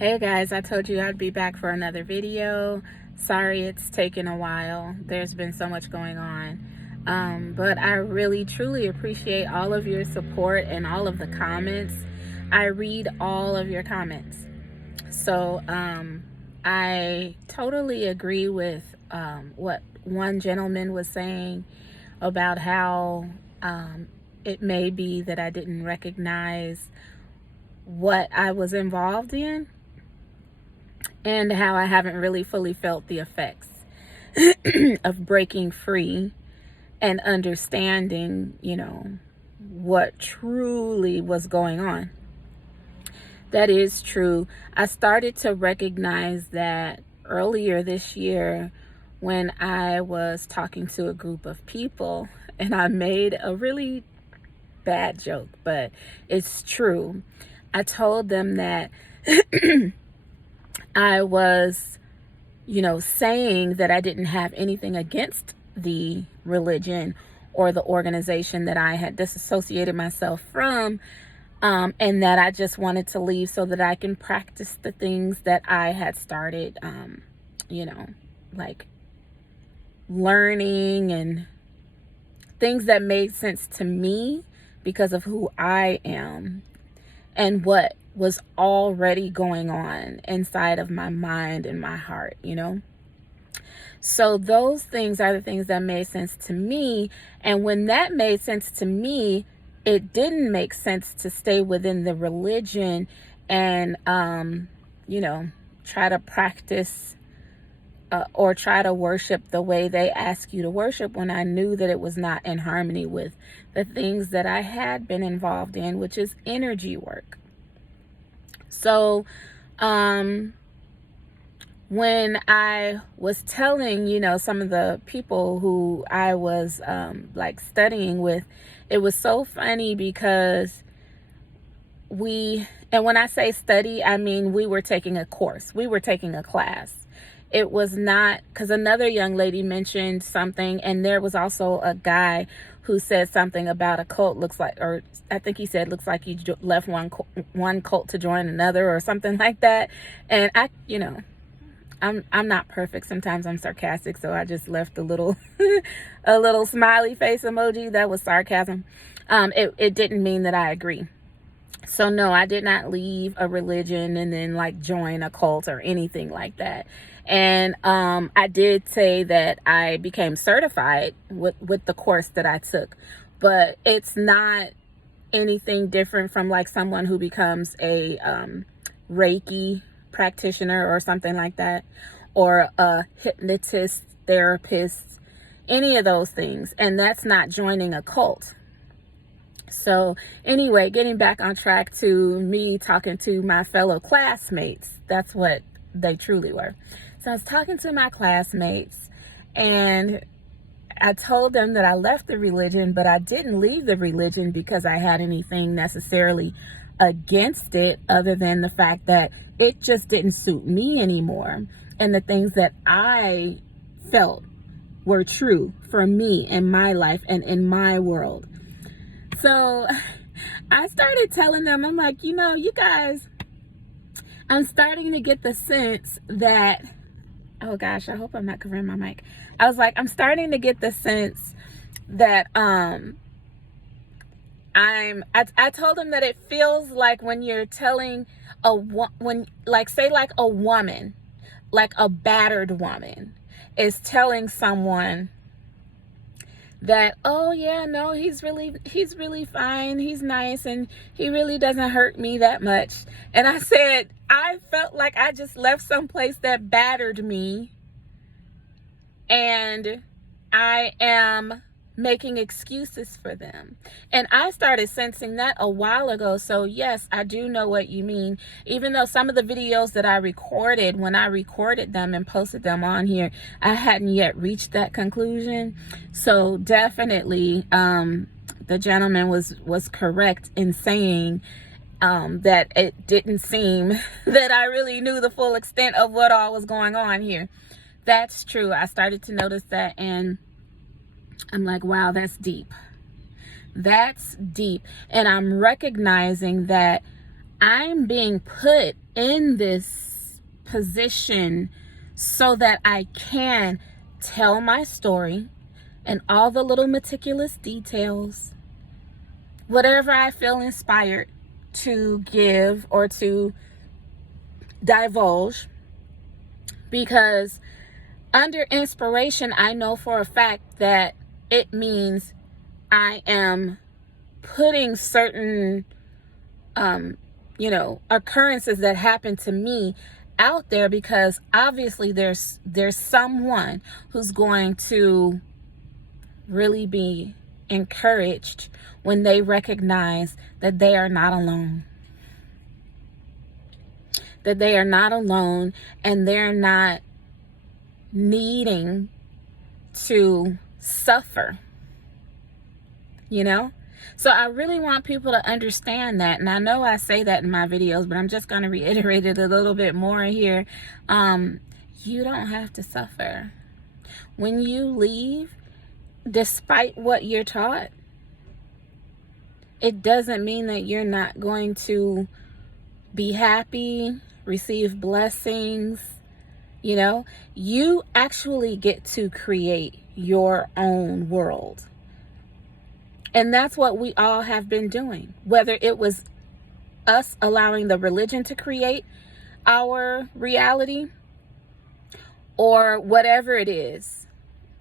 Hey guys, I told you I'd be back for another video. Sorry it's taken a while. There's been so much going on. But I really truly appreciate all of your support and all of the comments. I read all of your comments. So I totally agree with what one gentleman was saying about how it may be that I didn't recognize what I was involved in, and how I haven't really fully felt the effects of breaking free and understanding, what truly was going on. That is true. I started to recognize that earlier this year when I was talking to a group of people, and I made a really bad joke, but it's true. I told them that I was, saying that I didn't have anything against the religion or the organization that I had disassociated myself from, and that I just wanted to leave so that I can practice the things that I had started, like learning and things that made sense to me because of who I am and what was already going on inside of my mind and my heart, So those things are the things that made sense to me. And when that made sense to me, it didn't make sense to stay within the religion and, try to practice or try to worship the way they ask you to worship, when I knew that it was not in harmony with the things that I had been involved in, which is energy work. So, when I was telling, some of the people who I was, studying with, it was so funny because and when I say study, I mean, we were taking a course, we were taking a class. It was not, because another young lady mentioned something, and there was also a guy who said something about a cult or I think he said, looks like you left one cult to join another or something like that. And I'm not perfect. Sometimes I'm sarcastic, so I just left a little a little smiley face emoji. That was sarcasm. It didn't mean that I agree. So no, I did not leave a religion and then join a cult or anything like that. And I did say that I became certified with the course that I took, but it's not anything different from someone who becomes a Reiki practitioner or something like that, or a hypnotist, therapist, any of those things. And that's not joining a cult. So anyway, getting back on track to me talking to my fellow classmates, that's what they truly were. So I was talking to my classmates, and I told them that I left the religion, but I didn't leave the religion because I had anything necessarily against it, other than the fact that it just didn't suit me anymore. And the things that I felt were true for me in my life and in my world. So I started telling them, I'm like, you guys, I'm starting to get the sense that, oh gosh, I hope I'm not covering my mic. I was like, I'm starting to get the sense that I told them that it feels like when you're telling a woman, like a battered woman is telling someone that, oh yeah, no, he's really fine, he's nice, and he really doesn't hurt me that much. And I said, I felt like I just left someplace that battered me, and I am making excuses for them. And I started sensing that a while ago. So yes, I do know what you mean. Even though some of the videos that I recorded, when I recorded them and posted them on here, I hadn't yet reached that conclusion. So definitely the gentleman was correct in saying that it didn't seem that I really knew the full extent of what all was going on here. That's true. I started to notice that, and I'm like, wow, that's deep. That's deep. And I'm recognizing that I'm being put in this position so that I can tell my story and all the little meticulous details, whatever I feel inspired to give or to divulge, because under inspiration, I know for a fact that it means I am putting certain, occurrences that happen to me out there, because obviously there's someone who's going to really be encouraged when they recognize that they are not alone. That they are not alone, and they're not needing to suffer, So I really want people to understand that. And I know I say that in my videos, but I'm just going to reiterate it a little bit more here. You don't have to suffer. When you leave, despite what you're taught, it doesn't mean that you're not going to be happy, receive blessings. You actually get to create your own world. And that's what we all have been doing. Whether it was us allowing the religion to create our reality or whatever it is.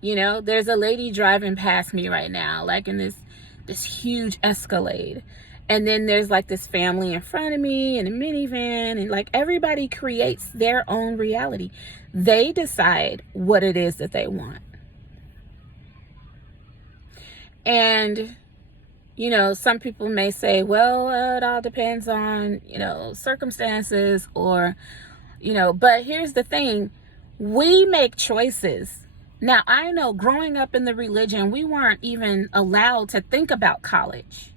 There's a lady driving past me right now, like in this huge Escalade. And then there's like this family in front of me in a minivan, and like everybody creates their own reality. They decide what it is that they want. And, some people may say, well, it all depends on, circumstances or, but here's the thing. We make choices. Now, I know growing up in the religion, we weren't even allowed to think about college.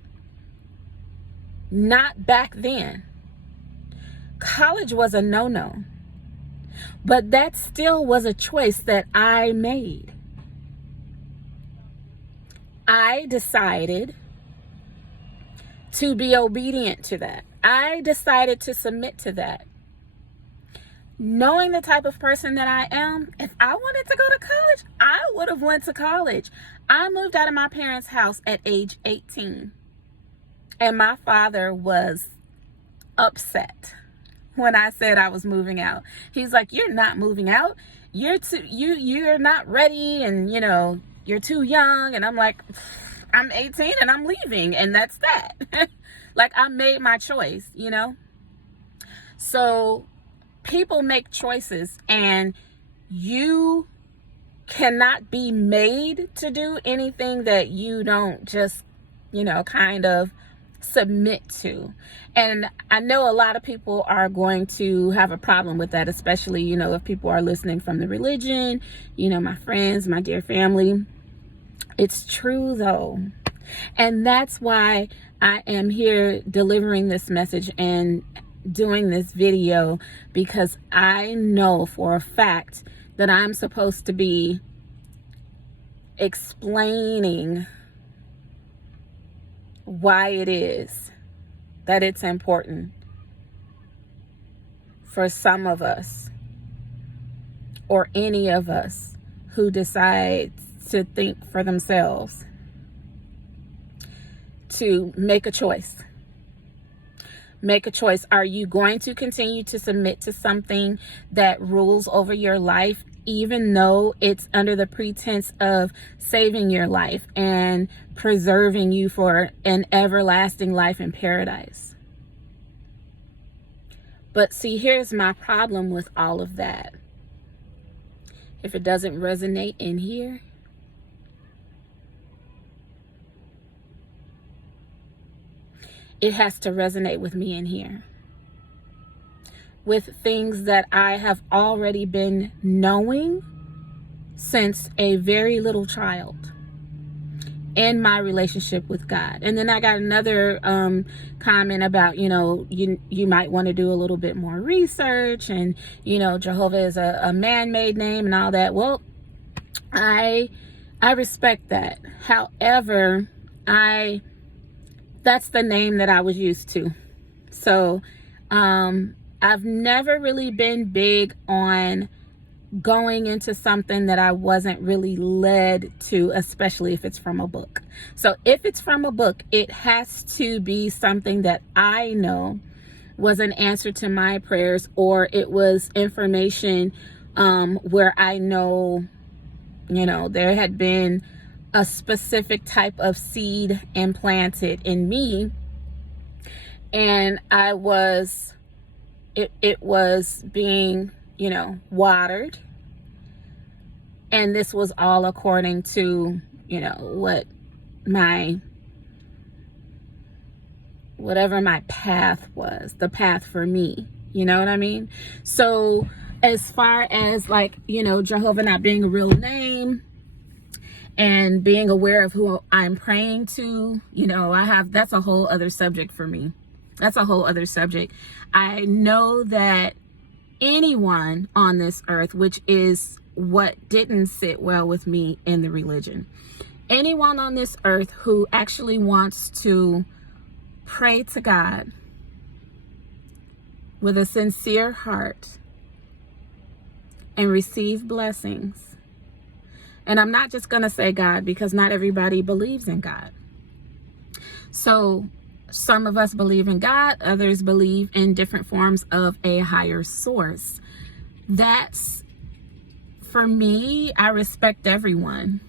Not back then. College was a no-no. But that still was a choice that I made. I decided to be obedient to that. I decided to submit to that. Knowing the type of person that I am, if I wanted to go to college, I would have went to college. I moved out of my parents' house at age 18. And my father was upset when I said I was moving out. He's like, "You're not moving out. You're not ready, and you're too young." And I'm like, "I'm 18 and I'm leaving, and that's that." Like, I made my choice, So people make choices, and you cannot be made to do anything that you don't just, kind of submit to. And I know a lot of people are going to have a problem with that, especially, if people are listening from the religion, my friends, my dear family. It's true though. And that's why I am here delivering this message and doing this video, because I know for a fact that I'm supposed to be explaining why it is that it's important for some of us, or any of us who decides to think for themselves, to make a choice. Make a choice. Are you going to continue to submit to something that rules over your life, even though it's under the pretense of saving your life and preserving you for an everlasting life in paradise? But see, here's my problem with all of that. If it doesn't resonate in here, it has to resonate with me in here. With things that I have already been knowing since a very little child in my relationship with God. And then I got another comment about, you might want to do a little bit more research, and, Jehovah is a man-made name and all that. Well, I respect that. However, that's the name that I was used to. So I've never really been big on going into something that I wasn't really led to, especially if it's from a book. So if it's from a book, it has to be something that I know was an answer to my prayers, or it was information where I know, there had been a specific type of seed implanted in me, and it was being, watered. And this was all according to, what whatever my path was, the path for me. You know what I mean? So as far as Jehovah not being a real name and being aware of who I'm praying to, that's a whole other subject for me. That's a whole other subject. I know that anyone on this earth, which is what didn't sit well with me in the religion, anyone on this earth who actually wants to pray to God with a sincere heart and receive blessings. And I'm not just going to say God, because not everybody believes in God. So some of us believe in God, others believe in different forms of a higher source. That's, for me, I respect everyone.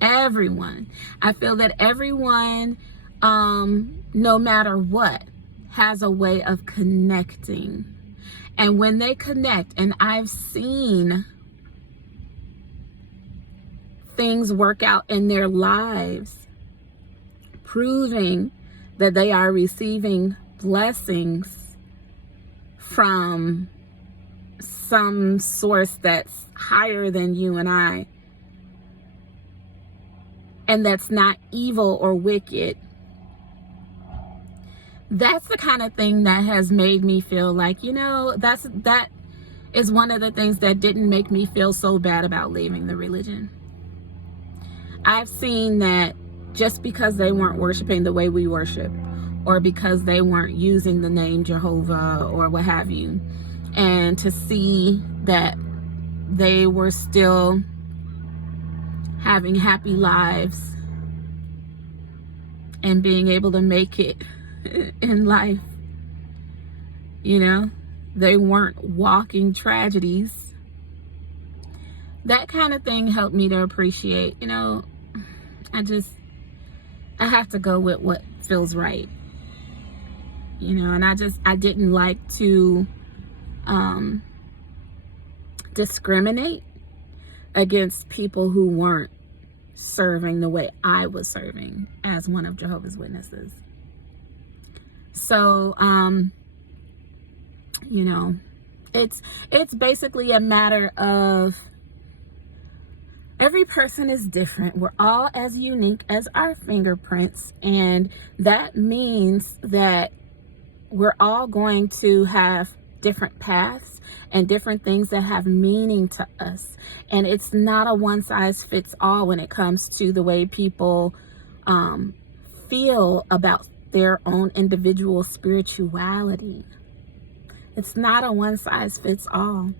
Everyone. I feel that everyone, no matter what, has a way of connecting. And when they connect, and I've seen things work out in their lives, proving that they are receiving blessings from some source that's higher than you and I, and that's not evil or wicked. That's the kind of thing that has made me feel like, that is one of the things that didn't make me feel so bad about leaving the religion. I've seen that just because they weren't worshiping the way we worship, or because they weren't using the name Jehovah or what have you, and to see that they were still having happy lives and being able to make it in life, they weren't walking tragedies. That kind of thing helped me to appreciate, I have to go with what feels right, and I didn't like to discriminate against people who weren't serving the way I was serving as one of Jehovah's Witnesses. So, it's basically a matter of every person is different. We're all as unique as our fingerprints. And that means that we're all going to have different paths and different things that have meaning to us. And it's not a one size fits all when it comes to the way people feel about their own individual spirituality. It's not a one size fits all.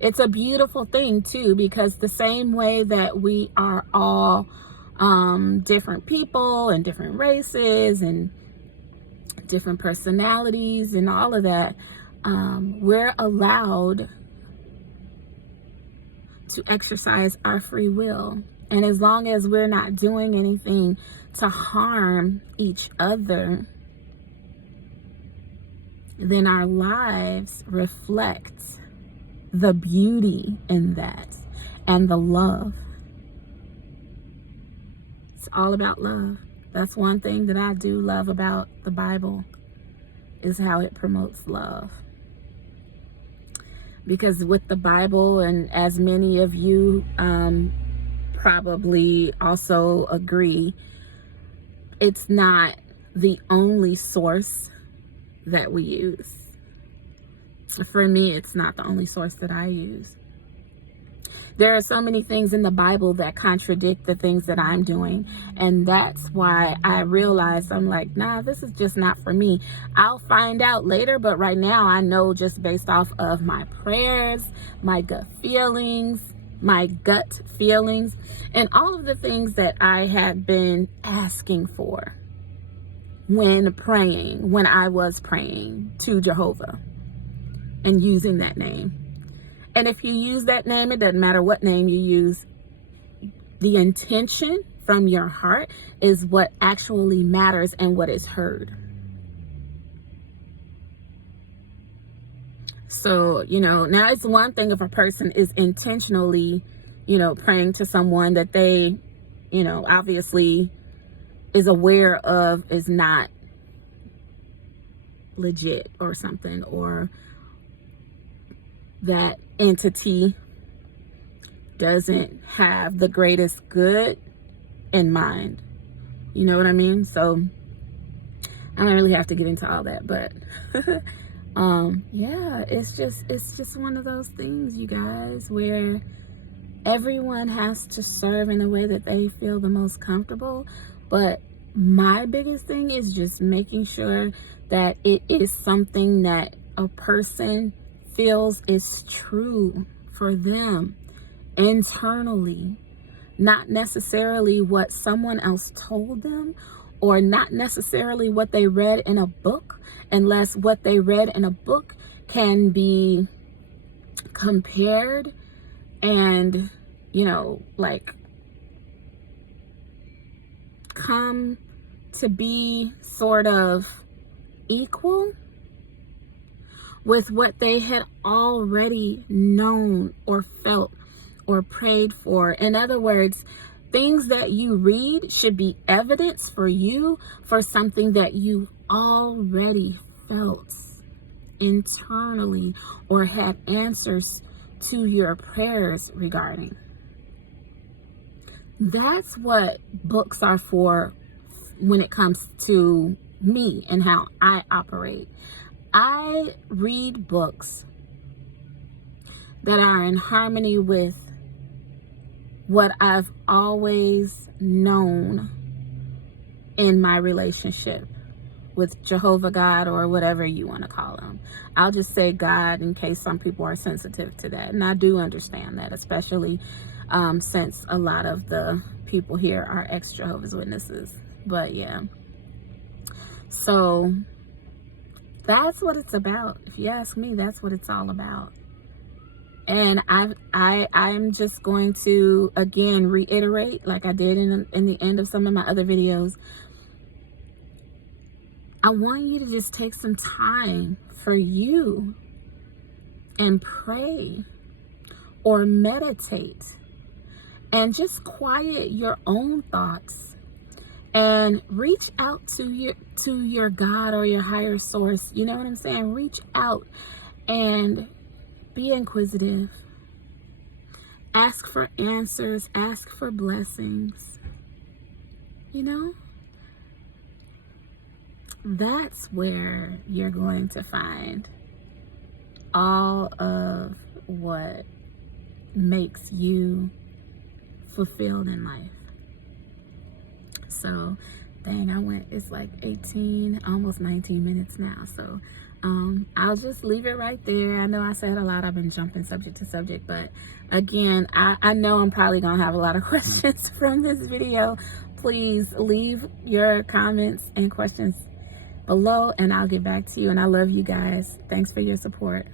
It's a beautiful thing too, because the same way that we are all different people and different races and different personalities and all of that, we're allowed to exercise our free will. And as long as we're not doing anything to harm each other, then our lives reflect the beauty in that and the love. It's all about love. That's one thing that I do love about the Bible, is how it promotes love. Because with the Bible, and as many of you probably also agree, it's not the only source that we use. For me, it's not the only source that I use. There are so many things in the Bible that contradict the things that I'm doing. And that's why I realized, I'm like, nah, this is just not for me. I'll find out later, but right now I know, just based off of my prayers, my gut feelings, and all of the things that I had been asking for when I was praying to Jehovah and using that name. And if you use that name, it doesn't matter what name you use, the intention from your heart is what actually matters and what is heard. So, now it's one thing if a person is intentionally, praying to someone that they, obviously is aware of is not legit or something, or that entity doesn't have the greatest good in mind. You know what I mean? So I don't really have to get into all that, but yeah, it's just one of those things, you guys, where everyone has to serve in a way that they feel the most comfortable. But my biggest thing is just making sure that it is something that a person feels is true for them internally, not necessarily what someone else told them, or not necessarily what they read in a book, unless what they read in a book can be compared and, like, come to be sort of equal with what they had already known or felt or prayed for. In other words, things that you read should be evidence for you for something that you already felt internally or had answers to your prayers regarding. That's what books are for when it comes to me and how I operate. I read books that are in harmony with what I've always known in my relationship with Jehovah God, or whatever you want to call him. I'll just say God in case some people are sensitive to that. And I do understand that, especially since a lot of the people here are ex-Jehovah's Witnesses. But yeah, so that's what it's about. If you ask me, that's what it's all about. And I'm just going to, again, reiterate, like I did in the end of some of my other videos. I want you to just take some time for you and pray or meditate and just quiet your own thoughts and reach out to your God or your higher source. You know what I'm saying? Reach out and be inquisitive. Ask for answers. Ask for blessings. That's where you're going to find all of what makes you fulfilled in life. So, dang, it's like 18, almost 19 minutes now. So, I'll just leave it right there. I know I said a lot. I've been jumping subject to subject, but again, I know I'm probably gonna have a lot of questions from this video. Please leave your comments and questions below and I'll get back to you. And I love you guys. Thanks for your support.